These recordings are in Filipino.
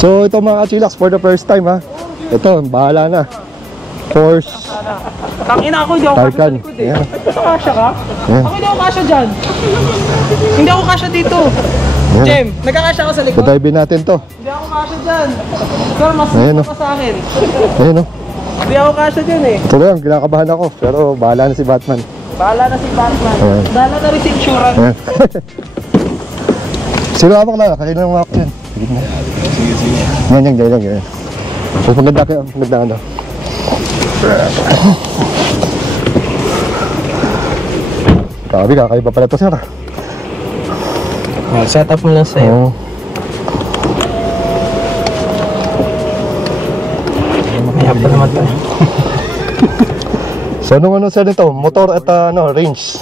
So ito mga kachilax, for the first time ha. Ito, bahala na. Force. Tangina ako, hindi ako kasya sa likod eh. Kasya ka? Ako hindi ako kasya dyan. Hindi ako kasya dito. Jem, nagkakasya ako sa likod. Padive natin to. Hindi ako kasya dyan. Sir, mas sino pa sa akin. Ayun o. Hindi ako kasya dyan eh. Ito lang, kinakabahan ako. Pero bahala na si Batman. Bahala na si Batman. Bahala na rin si insurance. Sino ako na? Kanina ng walk yun. Sige. Ganyan. So maganda kayo, maganda ano. Grabe, kakaiba pala ito sir. Set up mo lang sa'yo. Mamaya pa naman tayo. So ano sir nito? Motor at range?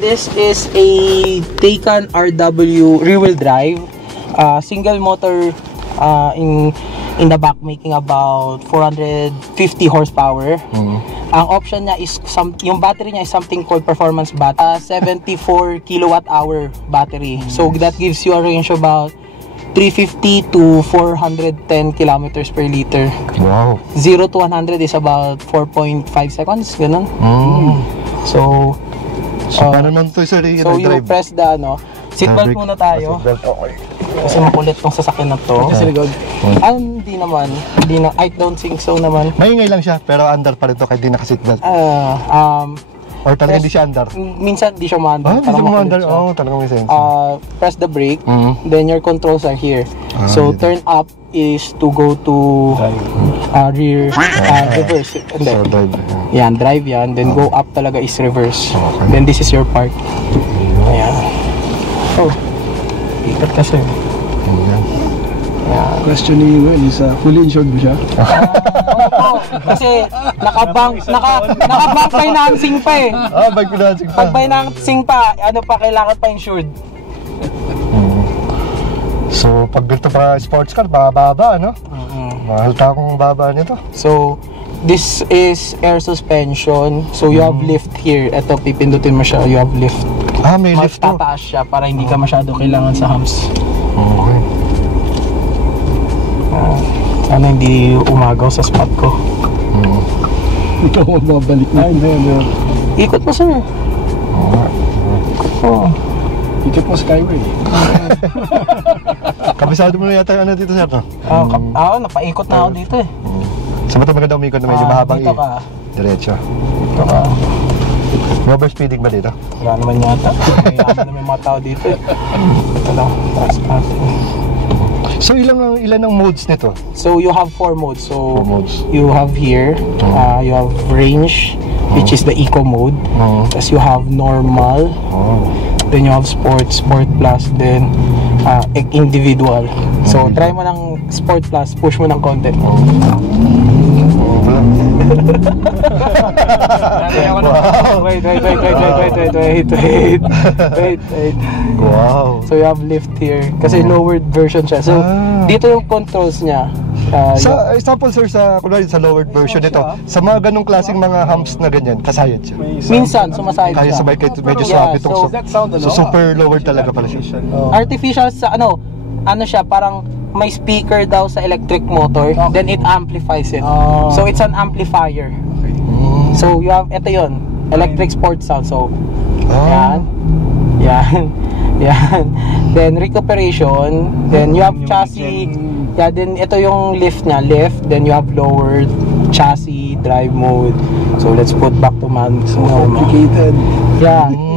This is a Taycan RW rear-wheel drive. Single motor in the back, making about 450 horsepower. Ang option niya is yung battery niya is something called performance battery, 74 kilowatt hour battery. So that gives you a range of about 350 to 410 kilometers per liter. Wow. 0 to 100 is about 4.5 seconds, ganun. So paano naman ito sir? So you press the seatbelt muna tayo. Okay. Kasi makulit tong sasakyan na to. Kasi ligod. Hindi naman. I don't think so naman. Maingay lang siya, pero under pa rin ito kahit di naka-seatbelt. Or talaga hindi siya under? Minsan di siya ma-under. Hindi siya ma-under? Oo, talaga may sense. Press the brake, then your controls are here. So turn up is to go to rear, reverse. Hindi. Yan, drive yan. Then go up talaga is reverse. Then this is your park. Ayan. Oh, ikat kasi. Question ni Will is fully insured ba siya? Kasi naka-bank financing pa eh. Bank financing pa. Pag financing pa, kailangan pa insured. So pag ganito pa sports car, bababa ano? Mahal ta akong baba nito. So this is air suspension. So you have lift here. Ito, pipindutin mo siya. You have lift. May lift to. Tataas siya para hindi ka masyado kailangan sa humps. Okay. Sana hindi umagaw sa spot ko. Ikaw mababalik na. Hindi. Ikot mo sir. Ikot mo skyway. Kabisado mo na yata dito sir, no? Napaikot na ako dito eh. Sa mata maganda umikot na medyo mahabang dito ka. Diretso. Dito ka. May overspeeding ba dito? Wala naman yata. May mga tao dito eh. Ito lang. Taas natin. So ilan ang modes nito? So you have 4 modes. So 4 modes. You have here, you have range, which is the eco mode. As you have normal. Then you have sport plus, then individual. So try mo ng sport plus, push mo ng konti. Wait. Wow. So you have lift here kasi lowered version siya. So dito yung controls niya. Sa example sir, sa lowered version nito, sa mga ganong klaseng mga humps na ganyan, kasayad siya. Minsan sumasayad siya. Kaya sabay kahit medyo swak itong so super lowered talaga pala siya. Artificial sa ano siya, parang may speaker daw sa electric motor, then it amplifies it. So it's an amplifier. So you have, ito yun, electric sports sound. So yan. Then recuperation, then you have chassis. Then ito yung lift niya, then you have lowered chassis, drive mode. So let's put back to man. So complicated.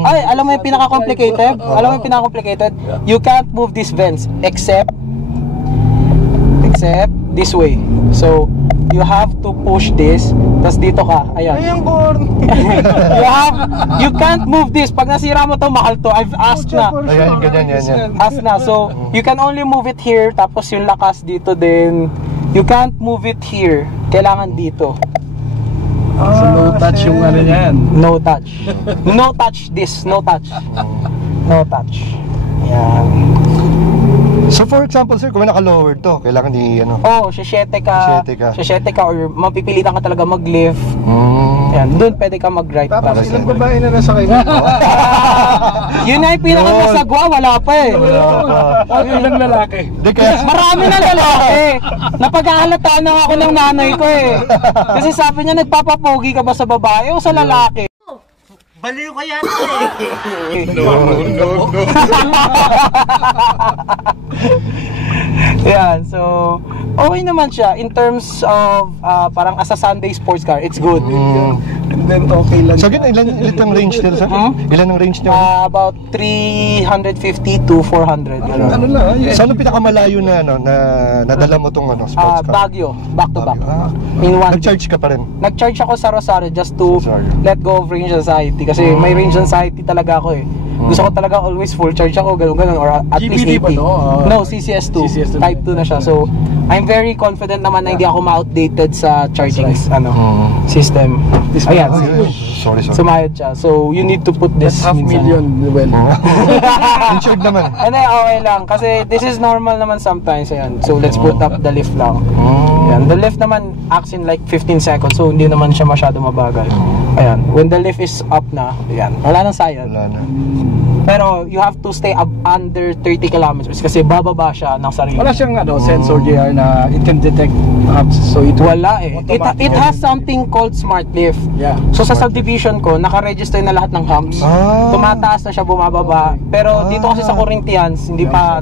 Ay, alam mo yung pinaka-complicated? You can't move these vents except this way. So you have to push this, tas dito ka. Ayan. You can't move this. Pag nasira mo to, mahal to. I've asked na. Ayan, ganyan. Ask na. So you can only move it here, tapos yung lakas dito din. You can't move it here. Kailangan dito. So no touch yung ano yan. No touch. No touch this. No touch. No touch. Ayan. So for example sir, kung may naka-lowered to, kailangan di Siyete ka or mapipilitan ka talaga mag-lift. Yan, doon pwede ka mag-right. Tapos ilang babae na nasa kayo? Yun na yung pinakamasagwa, wala pa eh. Ilang lalaki? Marami na lalaki. napag-aalataan na ako ng nanay ko eh. Kasi sabi niya, nagpapapogi ka ba sa babae o sa lalaki? Baliw ka yata eh. No. Yan, so okay naman siya in terms of parang as a Sunday sports car, it's good. And then okay lang. So ilan ang range nila sir? Ilan ang range niya? About 350 to 400. Ano lang, So ano pinakamalayo na ano na nadala mo tong ano sports car? Baguio, back to back. Ah. In one day. Nag-charge ka pa rin? Nag-charge ako sa Rosario just to Rosario. let go of range anxiety kasi may range anxiety talaga ako eh. Gusto ko talaga always full charge ako, ganun or at least GPD 80. ba to? No, CCS2. CCS2 Type 2 na siya. So, I'm very confident naman na hindi ako ma-outdated sa charging system. Ayan. Sorry. Sumayad siya. So, you need to put this That's $500,000. Well, Insured naman. Ano, okay lang. Kasi this is normal naman sometimes. Ayan. So, let's put up the lift lang. Ayan. The lift naman acts in like 15 seconds. So, hindi naman siya masyado mabagal. Ayan. When the lift is up na, ayan. Wala nang sayad. Wala na. Pero you have to stay up under 30 kilometers kasi bababa siya ng sarili. wala siyang sensor JR na it can detect apps. So it Wala eh. automatic. It has something called smart lift. Yeah. So sa subdivision ko, naka-register na lahat ng humps. Tumataas na siya, bumababa. Pero dito kasi sa Corinthians, hindi pa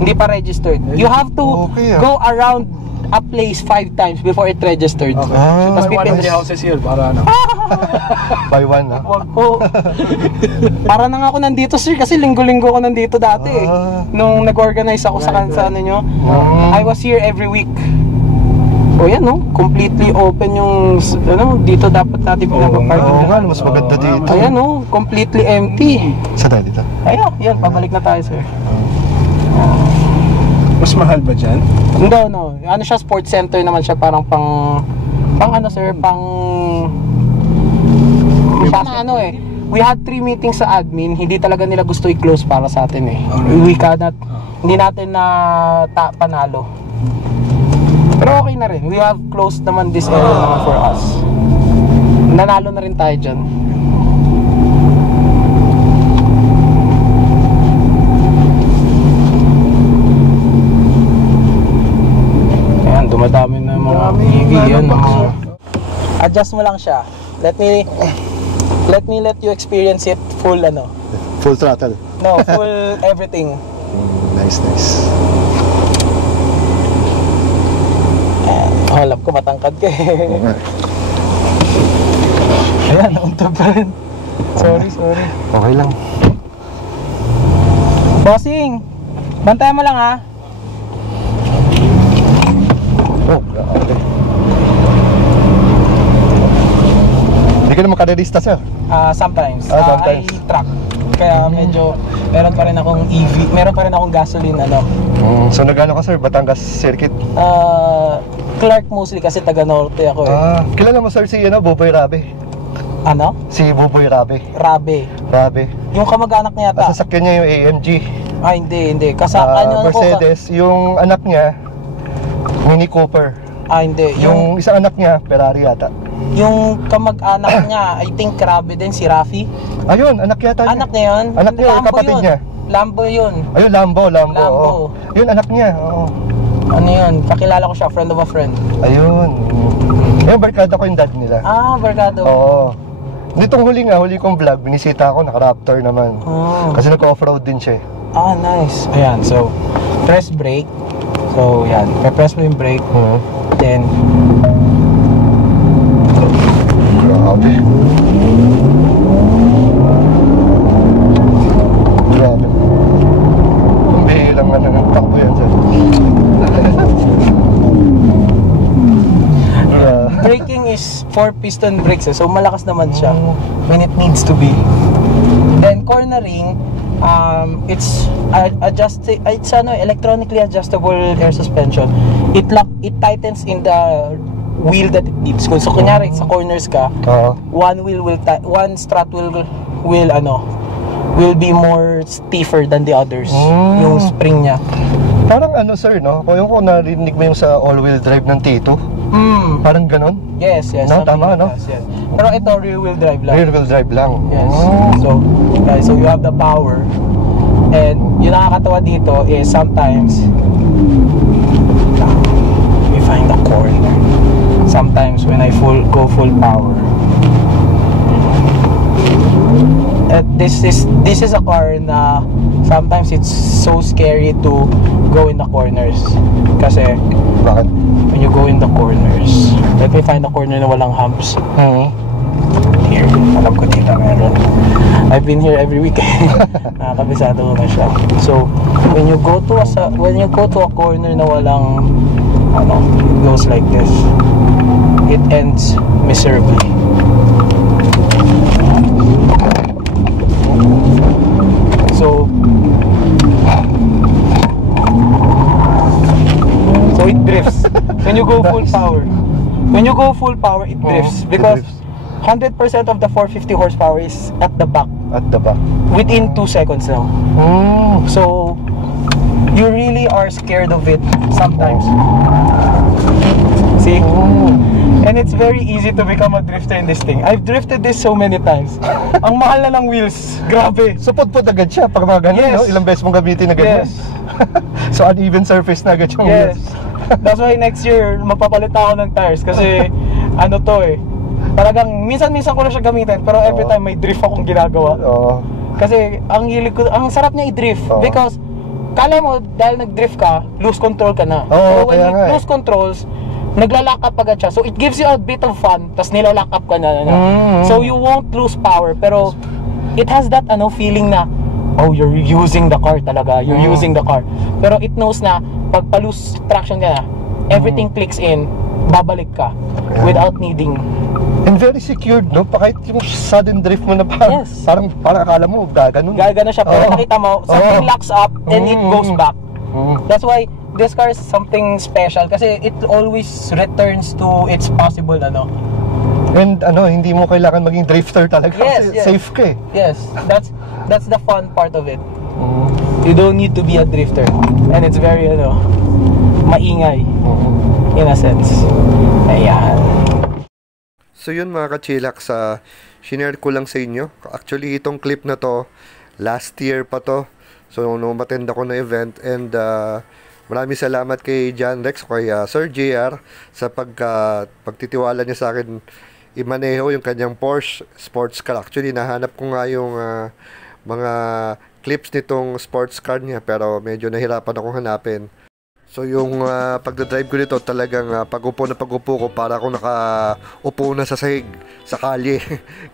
hindi pa registered. You have to Okay, go around a place 5 times before it registered. Okay. Tapos So, one of the pipindot. houses here para By one na. Wag po. Para na nga ako nandito sir kasi linggo-linggo ako nandito dati eh. Nung nag-organize ako sa ano nyo. I was here every week. O yan no, completely open yung dito dapat natin pinapapark. Oo nga, mas maganda dito. Ayan no, completely empty. Saan tayo dito? Ayun, yan, pabalik na tayo sir. mas mahal ba dyan? No. Ano siya, sports center naman siya, parang pang ano sir, pang ano eh. We had 3 meetings sa admin, hindi talaga nila gusto i-close para sa atin eh. We cannot, hindi natin na panalo. Pero okay na rin, we have closed naman this area naman for us. Nanalo na rin tayo dyan. Ayan, dumadami na yung mga EV yan. Adjust mo lang siya. Let me let you experience it full Full throttle. No, full everything. Nice. Alam ko matangkad ka eh. Ayan, nauntog pa rin. Sorry. Okay lang. Bossing, bantayan mo lang ha. Oh, grabe. Hindi ka na makadalista sir. Sometimes. Sometimes. I truck. Kaya medyo meron pa rin akong EV, meron pa rin akong gasoline So nagano ka sir, Batangas Circuit? Clark mostly kasi taga Norte ako eh. Kilala mo sir si Buboy Rabe? Ano? Si Buboy Rabe. Rabe. Yung kamag-anak niya yata. Sasakyan niya yung AMG. Hindi. Kasi ano Mercedes, yung anak niya Mini Cooper. Hindi. Yung isang anak niya Ferrari yata. Yung kamag-anak niya, I think Rabe din si Rafi. Ayun, anak yata niya. Anak niya yun? Anak niya, Lambo kapatid yun. niya. Lambo yun. Ayun, Lambo. Lambo. Oo. Yun, anak niya. Oo. Ano yun? Kakilala ko siya, friend of a friend. Ayun. Yung barkada ko yung dad nila. Barkado. Oo. Nitong huli kong vlog, binisita ako, naka-Raptor naman. Kasi nag-offroad din siya. Nice. Ayan, so, press brake. So, yan. Press mo yung brake. Then, Grabe. Ang bilang ng takbo yan sir. braking is 4-piston brakes so malakas naman siya when it needs to be. Then cornering, it's electronically adjustable air suspension. It tightens in the wheel that it needs. Kung so kunyari sa corners ka, one strut will be more stiffer than the others. Yung spring niya. Parang sir, no? Kung narinig mo yung sa all-wheel drive ng Tito. Parang ganon? Yes. No, tama, no? Yes. Pero ito rear-wheel drive lang. Rear-wheel drive lang. Yes. So you have the power. And yung nakakatawa dito is sometimes full power. At this is a car na sometimes it's so scary to go in the corners. Kasi Bakit? when you go in the corners, let me find a corner na walang humps. Here, alam ko dito meron. I've been here every week. Nakakabisado ko na siya. So when you go to a corner na walang ano, it goes like this. It ends miserably. So it drifts. When you go full power, it drifts because 100% of the 450 horsepower is at the back. At the back. Within 2 seconds now. So you really are scared of it sometimes. See? And it's very easy to become a drifter in this thing. I've drifted this so many times. Ang mahal na ng wheels. Grabe. So put agad siya pag mga ganun, Yes. no? Ilang beses mong gamitin na ganyan. Yes. So uneven surface na agad yung Yes. wheels. That's why next year mapapalit ako ng tires kasi ano to eh. Talagang minsan-minsan ko na siya gamitin pero every time may drift akong ginagawa. Oo. Kasi ang hilig ko, ang sarap niya i-drift Oo. because kala mo dahil nag-drift ka, lose control ka na. Oo, Pero when kaya you nga eh. lose controls, nagla-lock up agad siya. So it gives you a bit of fun, tas nila-lock up ka na. So you won't lose power pero it has that feeling na oh, you're using the car talaga. You're using the car. Pero it knows na pag pa-lose traction ka na, everything clicks in, babalik ka without needing. And very secured, no? Kahit yung sudden drift mo na parang, Yes. parang akala mo gaganon. Gagana siya pero Oo. nakita mo, something Oo. locks up and it goes back. Mm. That's why this car is something special kasi it always returns to its possible And hindi mo kailangan maging drifter talaga Yes, kasi yes. safe ka eh. Yes, that's the fun part of it. You don't need to be a drifter and it's very maingay in a sense. Ayan. So yun mga kachilak, shinare ko lang sa inyo. Actually itong clip na to last year pa to. So nung attend ako na event and maraming salamat kay John Rex, kay Sir JR sa pagtitiwala niya sa akin imaneho yung kanyang Porsche sports car. Actually nahanap ko nga yung mga clips nitong sports car niya pero medyo nahirapan akong hanapin. So yung pagdadrive ko nito talagang pag-upo ko para akong nakaupo na sa sahig, sa kalye.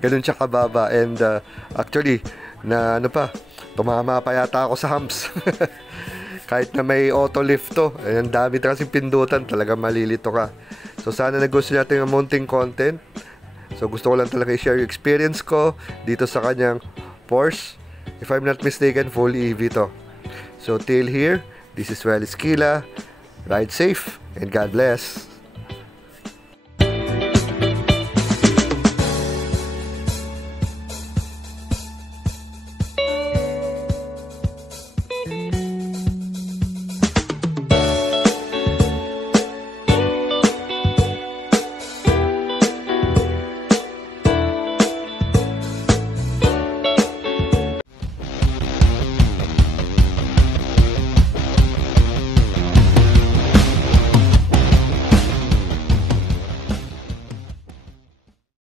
Ganun siya kababa and actually na tumama pa yata ako sa humps. Kahit na may auto lift to, ang dami kasi pindutan, talaga malilito ka. So sana nagustuhan natin ang mounting content. So gusto ko lang talaga i-share yung experience ko dito sa kanyang Porsche. If I'm not mistaken, full EV to. So till here, this is Well Esquila. Ride safe and God bless.